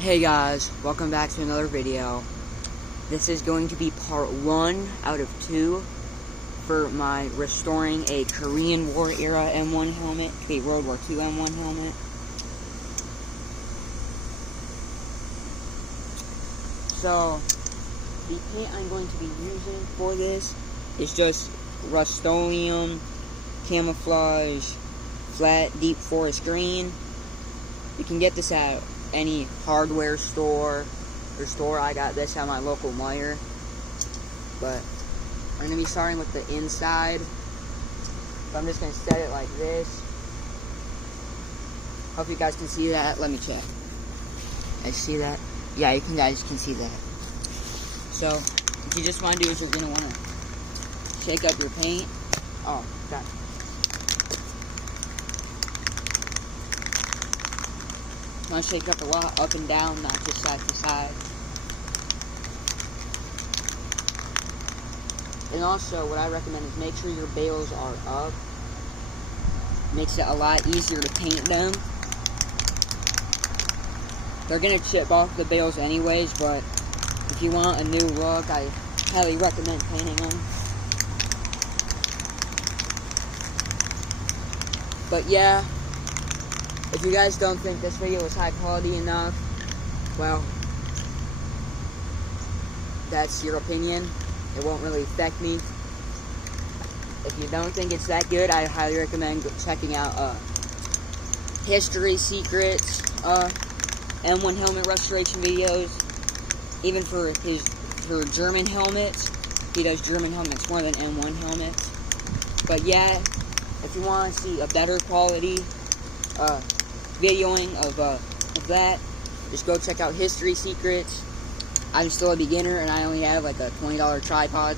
Hey guys, welcome back to another video. This is going to be part 1 out of 2 for my restoring a Korean War era M1 helmet to a World War II M1 helmet. So, the paint I'm going to be using for this is just Rust-Oleum Camouflage Flat Deep Forest Green. You can get this at any hardware store or store. I got this at my local Meijer. But I'm going to be starting with the inside. So I'm just going to set it like this. Hope you guys can see that. Let me check. I see that? Yeah, you guys can see that. So, what you just want to do is you're going to want to shake up your paint. Oh, God. You want to shake up a lot, up and down, not just side to side. And also, what I recommend is make sure your bales are up. Makes it a lot easier to paint them. They're going to chip off the bales anyways, but if you want a new look, I highly recommend painting them. But yeah, if you guys don't think this video is high quality enough, well, that's your opinion. It won't really affect me. If you don't think it's that good, I highly recommend checking out History Secrets M1 helmet restoration videos. Even for German helmets, he does German helmets more than M1 helmets. But yeah, if you want to see a better quality videoing of that, just go check out History Secrets. I'm still a beginner and I only have like a $20 tripod,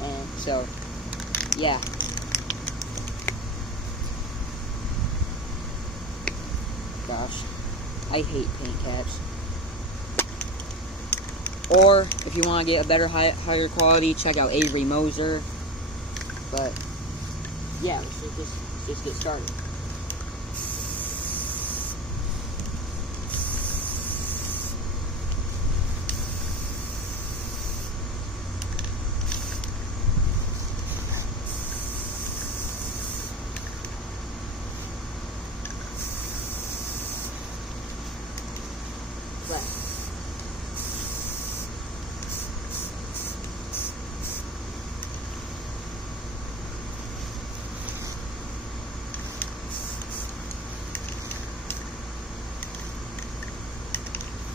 and so yeah. Gosh, I hate paint caps. Or if you want to get a better, higher quality, check out Avery Moser. But yeah, let's just get started.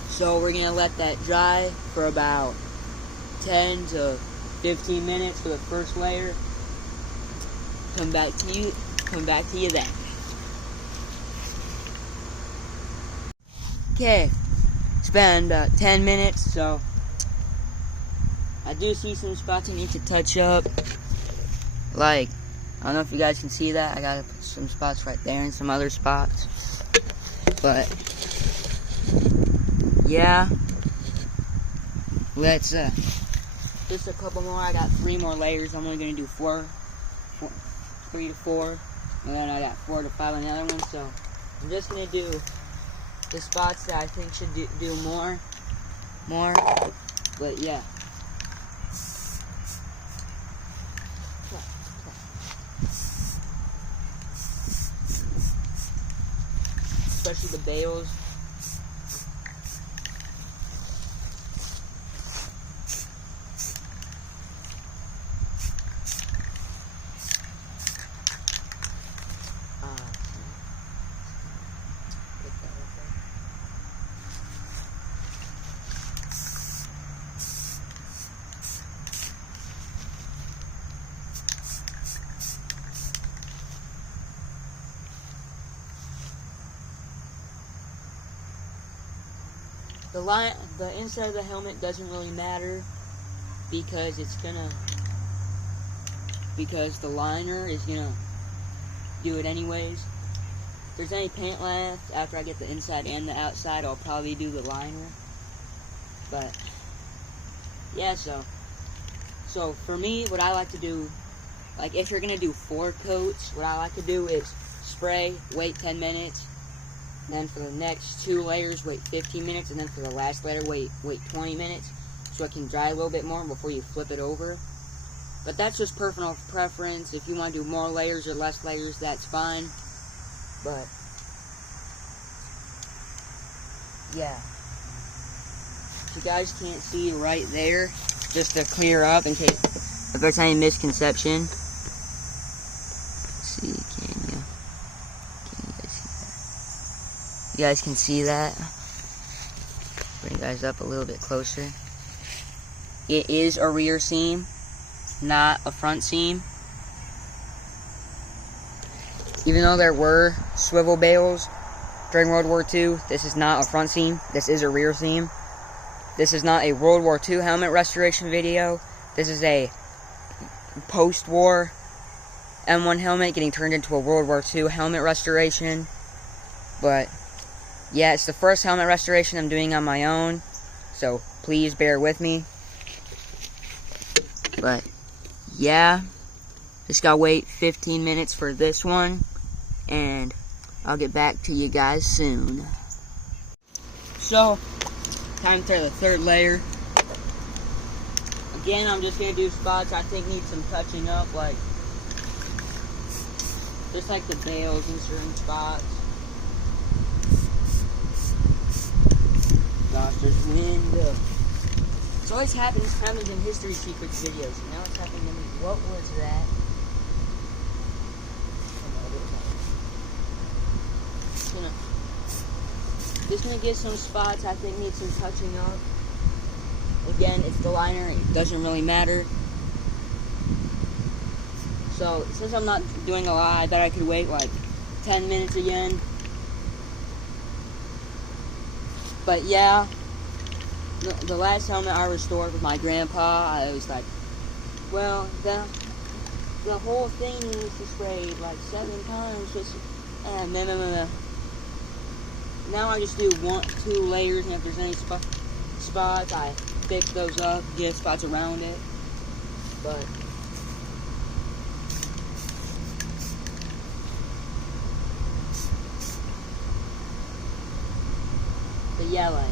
So we're gonna let that dry for about 10 to 15 minutes for the first layer. Come back to you then. Okay, it's been about 10 minutes, so I do see some spots I need to touch up. Like, I don't know if you guys can see that. I gotta put some spots right there and some other spots. But yeah, let's just a couple more. I got 3 more layers. I'm only gonna do 3 to 4, and then I got 4 to 5 on the other one. So I'm just gonna do the spots that I think should do more. But yeah. Especially the bales. The inside of the helmet doesn't really matter because the liner is gonna do it anyways. If there's any paint left after I get the inside and the outside, I'll probably do the liner. But yeah, so for me, what I like to do, like if you're gonna do 4 coats, what I like to do is spray, wait 10 minutes, Then for the next 2 layers, wait 15 minutes, and then for the last layer, wait 20 minutes, so it can dry a little bit more before you flip it over. But that's just personal preference. If you want to do more layers or less layers, that's fine. But yeah, if you guys can't see right there, just to clear up in case if there's any misconception. Let's see, can you guys see that? You guys can see that? Bring you guys up a little bit closer. It is a rear seam, not a front seam. Even though there were swivel bales during World War II, this is not a front seam. This is a rear seam. This is not a World War II helmet restoration video. This is a post-war M1 helmet getting turned into a World War II helmet restoration. But yeah, it's the first helmet restoration I'm doing on my own, so please bear with me. But yeah, just gotta wait 15 minutes for this one, and I'll get back to you guys soon. So, time for the third layer. Again, I'm just gonna do spots I think need some touching up, like just like the bales in certain spots. Gosh, there's wind. It always happens in History Secrets videos. Now it's happening to me. What was that? Just gonna get some spots I think need some touching up. Again, it's the liner. It doesn't really matter. So since I'm not doing a lot, I bet I could wait like 10 minutes again. But yeah, the last helmet I restored with my grandpa, I was like, well, the whole thing needs to spray like 7 times. Just, no. Now I just do 2 layers, and if there's any spots, I fix those up, get spots around it. But yeah, like,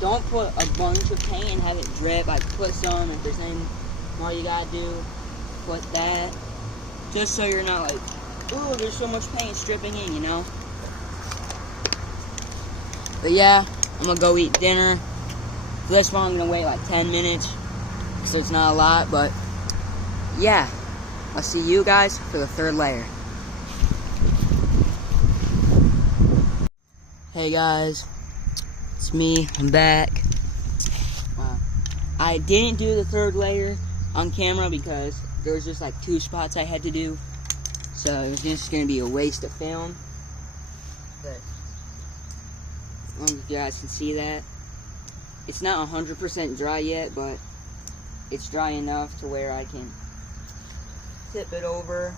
don't put a bunch of paint and have it drip. Like, put some, if there's any more you gotta do, put that. Just so you're not like, ooh, there's so much paint stripping in, you know? But yeah, I'm gonna go eat dinner. For this one, I'm gonna wait like 10 minutes, so it's not a lot, but yeah. I'll see you guys for the third layer. Hey guys, it's me, I'm back. I didn't do the third layer on camera because there was just like 2 spots I had to do. So it was just gonna be a waste of film. But I don't know if you guys can see that. It's not 100% dry yet, but it's dry enough to where I can tip it over.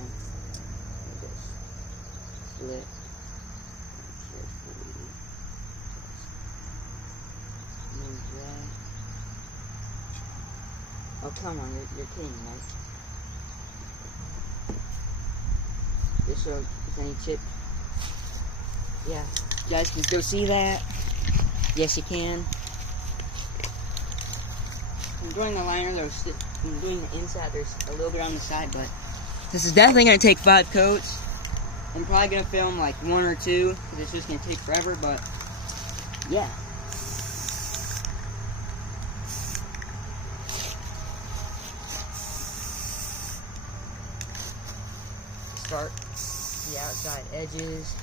And just flip. Oh, come on, you're kidding, right? Just so if any chip. Yeah, you guys can go see that. Yes, you can. I'm doing the liner, I'm doing the inside, there's a little bit on the side, but this is definitely going to take 5 coats. I'm probably going to film like 1 or 2, because it's just going to take forever, but yeah. Start the outside edges.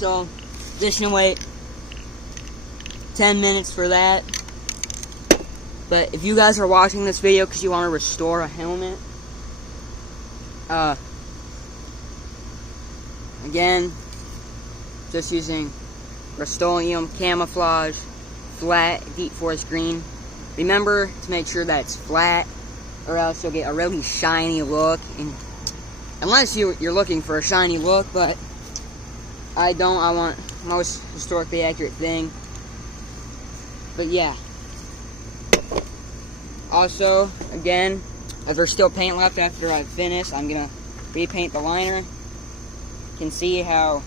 So just gonna wait 10 minutes for that. But if you guys are watching this video because you want to restore a helmet, again, just using Rust-Oleum Camouflage Flat Deep Forest Green. Remember to make sure that it's flat, or else you'll get a really shiny look. And unless you're looking for a shiny look, but I don't. I want most historically accurate thing. But yeah. Also, again, if there's still paint left after I've finished, I'm gonna repaint the liner. You can see how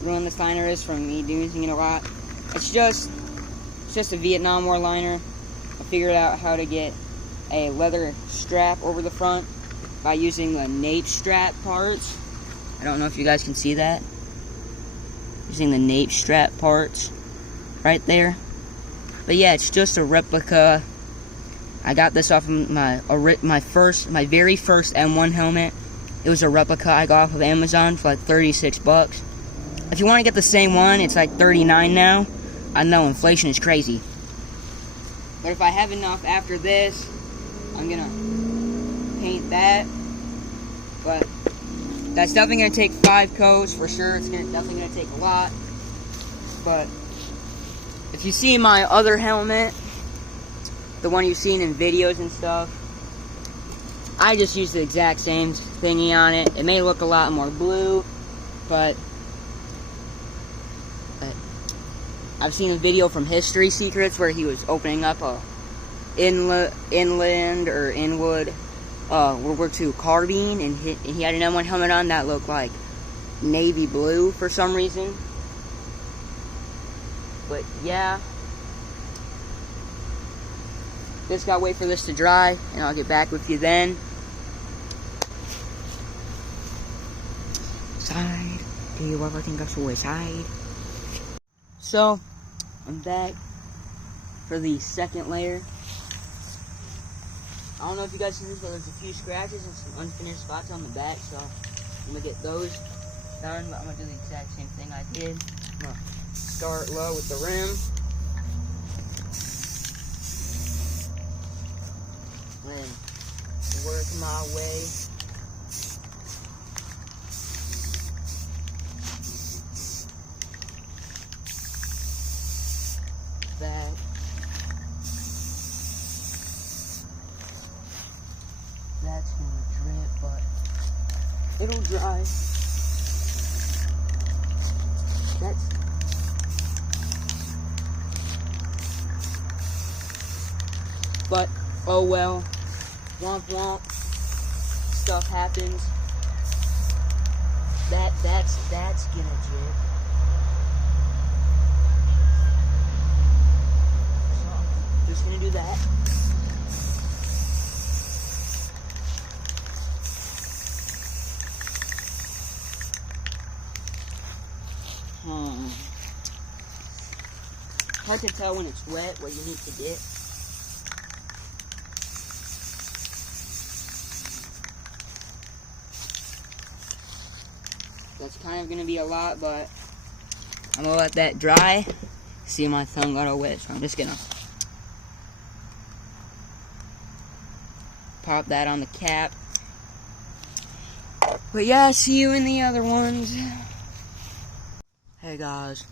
ruined this liner is from me using it a lot. It's just a Vietnam War liner. I figured out how to get a leather strap over the front by using the nape strap parts. I don't know if you guys can see that. Using the nape strap parts right there. But yeah, it's just a replica. I got this off of my very first M1 helmet. It was a replica I got off of Amazon for like 36 bucks. If you want to get the same one, it's like 39 now. I know, inflation is crazy. But if I have enough after this, I'm gonna paint that. But that's definitely gonna take 5 coats for sure. It's definitely gonna take a lot. But if you see my other helmet, the one you've seen in videos and stuff, I just use the exact same thingy on it. It may look a lot more blue, but I've seen a video from History Secrets where he was opening up a Inwood World War II carbine, and he had an M1 helmet on that looked like navy blue for some reason. But yeah, just gotta wait for this to dry, and I'll get back with you then. Side, do you ever think of suicide? So, I'm back for the second layer. I don't know if you guys see this, but there's a few scratches and some unfinished spots on the back, so I'm gonna get those done. But I'm gonna do the exact same thing I did. I'm gonna start low with the rim. Then work my way back. That's gonna drip, but it'll dry. But oh well. Womp womp. Stuff happens. That's gonna drip. So I'm just gonna do that. Hard to tell when it's wet what you need to get. That's kind of gonna be a lot, but I'm gonna let that dry. See, my thumb got all wet, so I'm just gonna pop that on the cap. But yeah, see you in the other ones. Hey guys,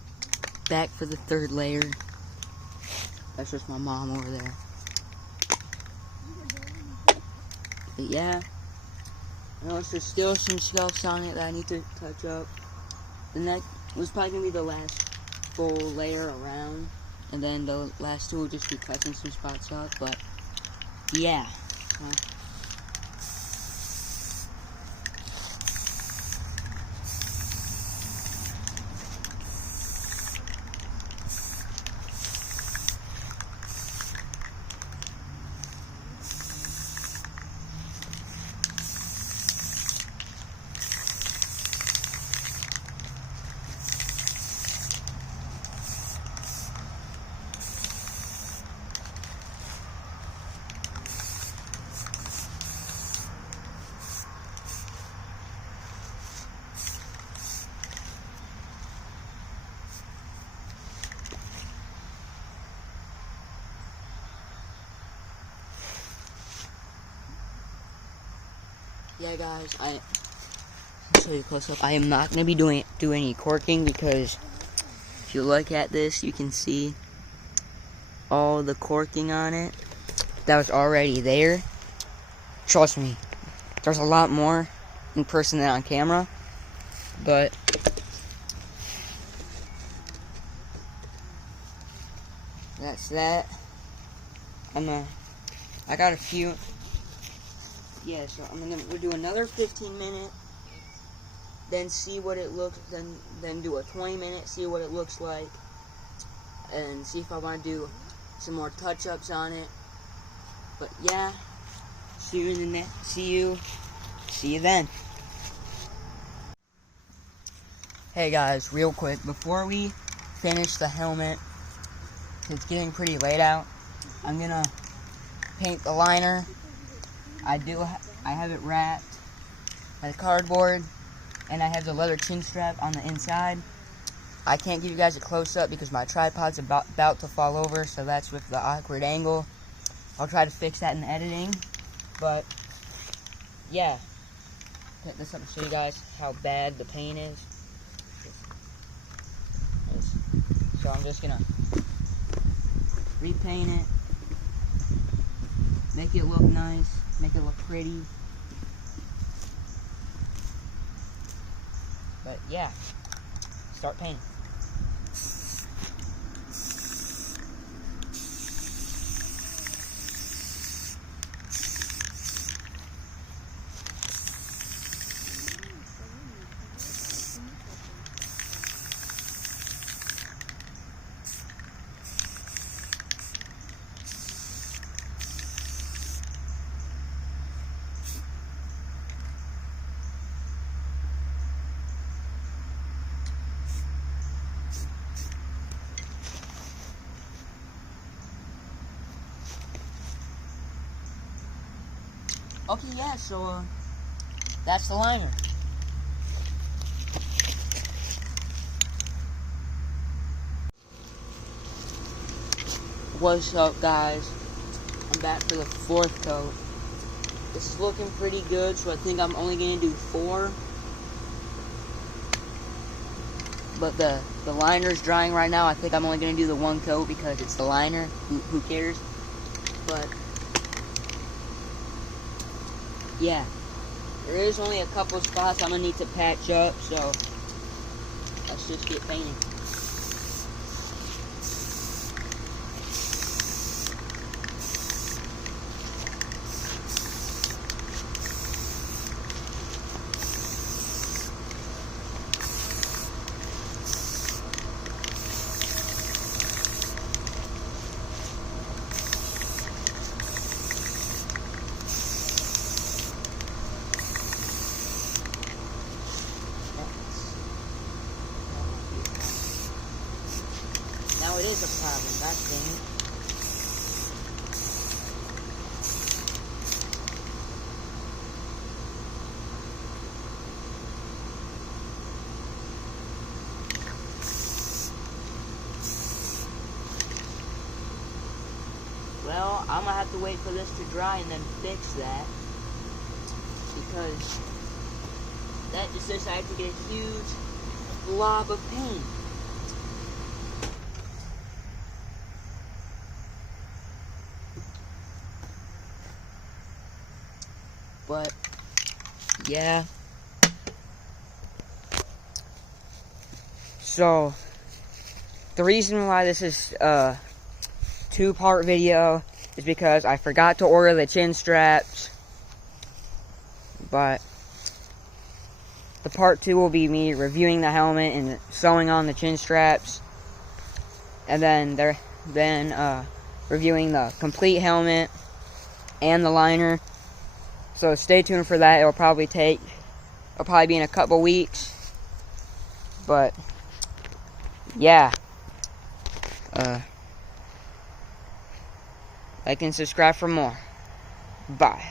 back for the third layer. That's just my mom over there. But yeah, I noticed there's still some scuffs on it that I need to touch up. The next was probably gonna be the last full layer around, and then the last two will just be touching some spots up. But yeah. Yeah, guys, I'll show you close up. I am not gonna be doing any corking because if you look at this, you can see all the corking on it that was already there. Trust me, there's a lot more in person than on camera, but that's that. I got a few. Yeah, so we'll do another 15-minute, then see what it looks, then do a 20-minute, see what it looks like, and see if I want to do some more touch-ups on it. But yeah, see you in the next. See you then. Hey guys, real quick, before we finish the helmet, it's getting pretty late out, I'm gonna paint the liner. I have it wrapped by the cardboard, and I have the leather chin strap on the inside. I can't give you guys a close-up because my tripod's about to fall over, so that's with the awkward angle. I'll try to fix that in editing, but yeah, put this up to show you guys how bad the paint is. So I'm just gonna repaint it, make it look nice, make it look pretty. But yeah, start painting. Okay, yeah, so that's the liner. What's up, guys? I'm back for the 4th coat. This is looking pretty good, so I think I'm only gonna do 4. But the liner's drying right now. I think I'm only gonna do the 1 coat because it's the liner. Who cares? But yeah, there is only a couple of spots I'm gonna need to patch up, so let's just get painting. Now it is a problem, that thing. Well, I'm gonna have to wait for this to dry and then fix that, because that just decided to get a huge blob of paint. But yeah, so the reason why this is a 2-part video is because I forgot to order the chin straps, but the part 2 will be me reviewing the helmet and sewing on the chin straps, and then reviewing the complete helmet and the liner. So stay tuned for that. It'll probably be in a couple weeks. But yeah, like and subscribe for more. Bye.